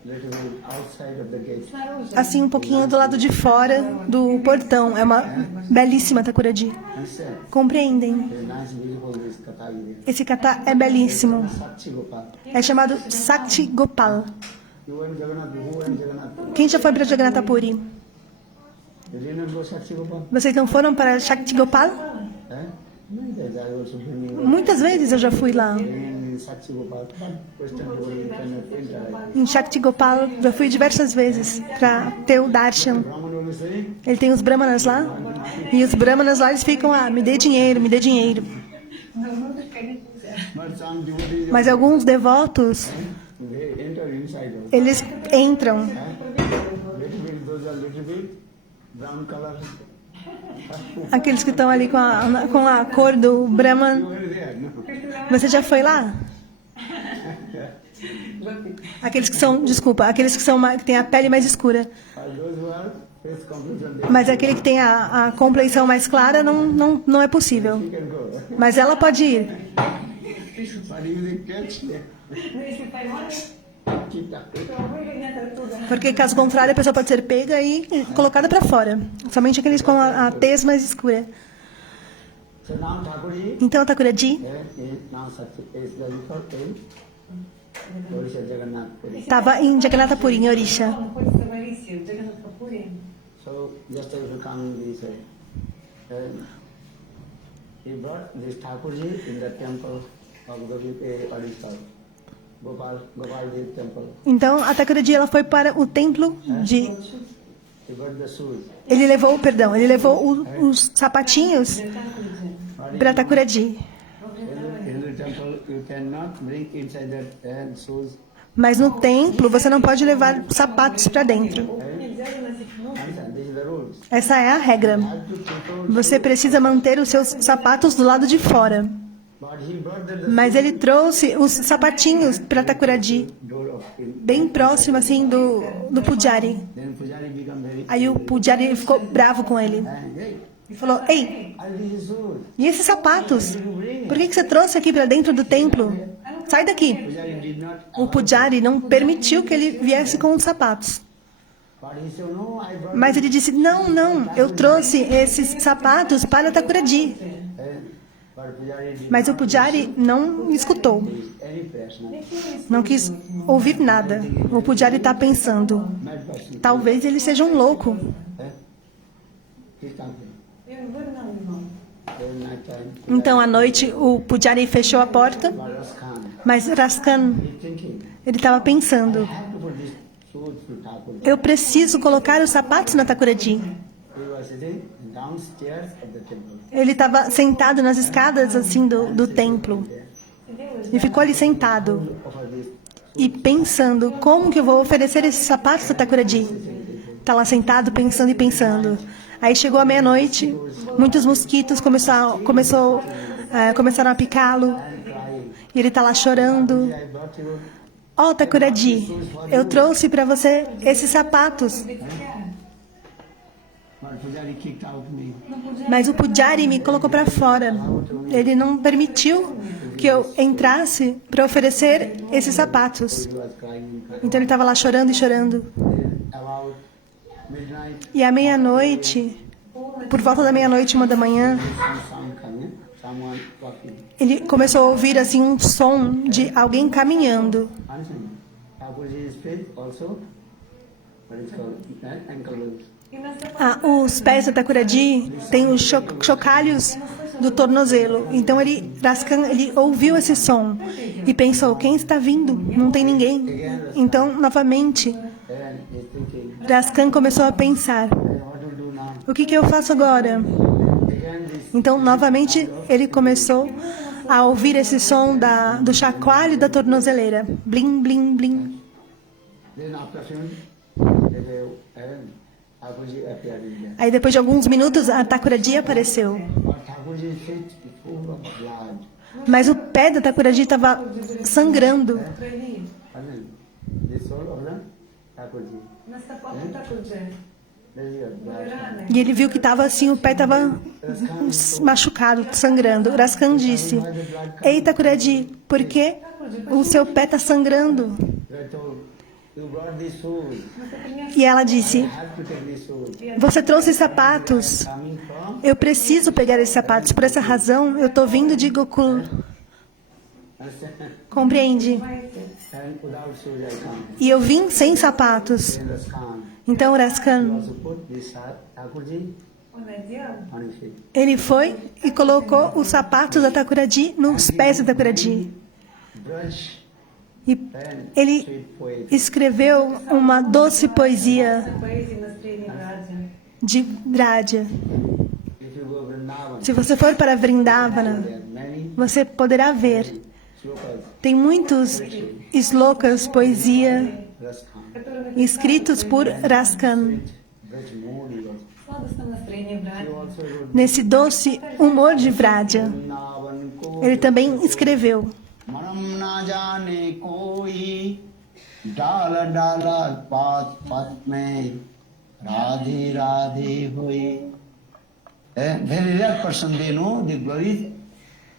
little bit outside of the gate. assim um pouquinho do lado de fora do portão. É uma belíssima Thakuraji. Understand? Compreendem? Very nice, beautiful this katha is there. Esse kata é belíssimo. Sakshi Gopal. É chamado Sakti Gopal. You went Jagannath, who went Jagannath? Quem já foi para Jagannath Puri? You didn't go Sakshi Gopal? Vocês não foram para Shakti Gopal? Eh? Yes, I also been Muitas vezes eu já fui lá. in Sakshi Gopal. Question where you cannot enter. Em Shakti Gopal, já fui diversas vezes para ter o darshan. Brahman always saying, Ele tem os brahmanas lá. E os brahmanas lá, eles ficam, me dê dinheiro, me dê dinheiro. but some devotees, Mas alguns devotos, they enter inside. eles entram. Little bit, those are little bit brown color. Aqueles que estão ali com a cor do Brahman. You were there, no? Você já foi lá? Aqueles que são, desculpa, aqueles que têm a pele mais escura. Those who are face complexion, they Mas aquele que tem a compleição mais clara não é possível. can go. Mas ela pode ir. But if they catch, they Ну, если поймали, keep that. то выгонят оттуда. Porque caso contrário, a pessoa pode ser pega e colocada para fora. Somente aqueles com a tez mais escura. So now Thakurji, Então a Thakuraji is now Sakshi, is the default Orissa Jagannath Puri. estava em Jagannath Puri, em Orisha. Он находится в Орисе, в Джаганнатхапуре. So just as you come this way, he brought this Thakurji in the temple of Orissa, Gopalji temple. Então a Thakuraji ela foi para o templo de... He brought the shoes. Ele levou os sapatinhos para Thakuraji. In the temple, you cannot bring inside that shoes. Mas no templo você não pode levar sapatos para dentro. Understand? This is the rules. Essa é a regra. Have to control. Você precisa manter os seus sapatos do lado de fora. But he brought the Mas ele trouxe os sapatinhos para Thakuraji, door of him. bem próximo assim do Pujari. Then Pujari become very. Aí o Pujari ficou bravo com ele. Hey, E falou: ei, all these shoes. e esses sapatos? Por que você trouxe aqui para dentro do templo? Sai daqui. Pujari did not. O Pujari não permitiu que ele viesse com os sapatos. But he said, no, I brought. Mas ele disse: não, eu trouxe esses sapatos para Thakuraji. But Pujari did Mas o not Pujari não escutou, any person. não quis ouvir nada. O Pujari está pensando: Mad person. talvez ele seja um louco. He's coming. И он выгнал его. Then night time. Então à noite o Pujari fechou a porta, Baras Khan. mas Raskan, He's thinking, ele estava pensando: I have to put these shoes to Thakur. eu preciso colocar os sapatos na Thakuraji. He was was sitting downstairs of the temple. Ele estava sentado nas escadas assim do templo e ficou ali sentado Offer this. e pensando como que eu vou oferecer esses sapatos a Thakurji. Tá lá sentado pensando e pensando. Aí chegou a meia-noite, muitos mosquitos começaram a picá-lo e ele tá lá chorando. I brought you. Ó, Thakurji, eu trouxe para você esses sapatos, But Pujari kicked out me. mas o Pujari me colocou para fora. Ele não permitiu que eu entrasse para oferecer esses sapatos. He was crying and crying. Então ele estava lá chorando e chorando. About midnight, E à meia-noite, por volta da meia-noite, 1 da manhã, some sound coming. Someone walking. ele começou a ouvir assim um som de alguém caminhando. Understand? Thakurji's feet also. What is called ankle boots. Os pés da Thakurji têm os chocalhos do tornozelo. Então Raskan, ele ouviu esse som e pensou: quem está vindo? Não tem ninguém. Então, novamente, And he's thinking, Raskan começou a pensar: what to do now? o que eu faço agora? Again, this Então, novamente, ele começou a ouvir esse som do chacoalho da tornozeleira. Blim, blim, blim. then after few, Thakurji appeared in there. Aí, depois de alguns minutos, a Thakurji apareceu. But Thakurji's feet is full of blood. Mas o pé da Thakurji estava sangrando. Understand? The soul of the Thakurji. There is your blood. E ele viu que estava assim, o pé estava machucado, sangrando. Raskan disse: ei, Thakurji, por que o seu pé está sangrando? I told, you brought these shoes. E ela disse: I have to take these shoes. você trouxe sapatos. Coming from, Eu preciso pegar esses sapatos. Por essa razão, eu estou vindo de Gokul. understand? Compreende? And without shoes I come. E eu vim sem sapatos. Then Raskan Então, Raskan, also put this Thakurji on his feet. ele foi e colocou os sapatos da Thakurji nos pés da Thakurji. Brush E and ele sweet poetry. escreveu uma doce poesia de Radha. If you go Vrindavan, Se você for para Vrindavana, there are many você poderá ver. slokas, Tem muitos slokas, poesia, Raskan. escritos por Raskan, Brush mood was. настроение брать. He also wrote nesse doce humor de Vraja. Vrindavan ko Ele também escreveu: Manam na jane koi dala dala pat pat mein Radhe Radhe hoi. Very rare person they know the glories,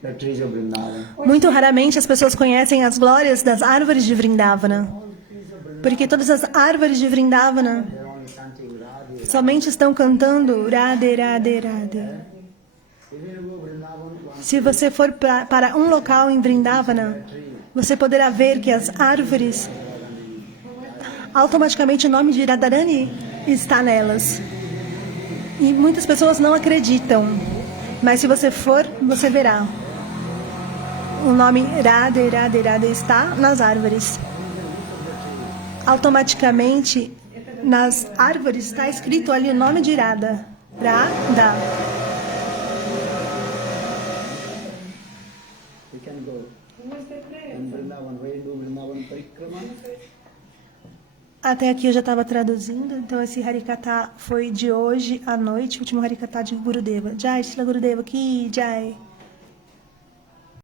the trees of Vrindavan. muito raramente as pessoas conhecem as glórias das árvores de Vrindavana, porque todas as árvores de Vrindavana They're only chanting Radhe. somente estão cantando Radhe, Radhe, Radhe. If you go Vrindavan, one Se você for para um local em Vrindavana, você poderá ver que as árvores, automaticamente o nome de Radharani está nelas. E muitas pessoas não acreditam, mas se você for, você verá. O nome Radhe, Radhe, Radhe está nas árvores. Automaticamente, nas árvores está escrito ali o nome de Radha. Radha. we can go in Vrindavan. Where do Vrindavan Parikrama? Até aqui eu já estava traduzindo, então esse Harikatha foi de hoje à noite, o último Harikatha de Gurudeva. Jai, Shila Gurudeva, Ki Jai.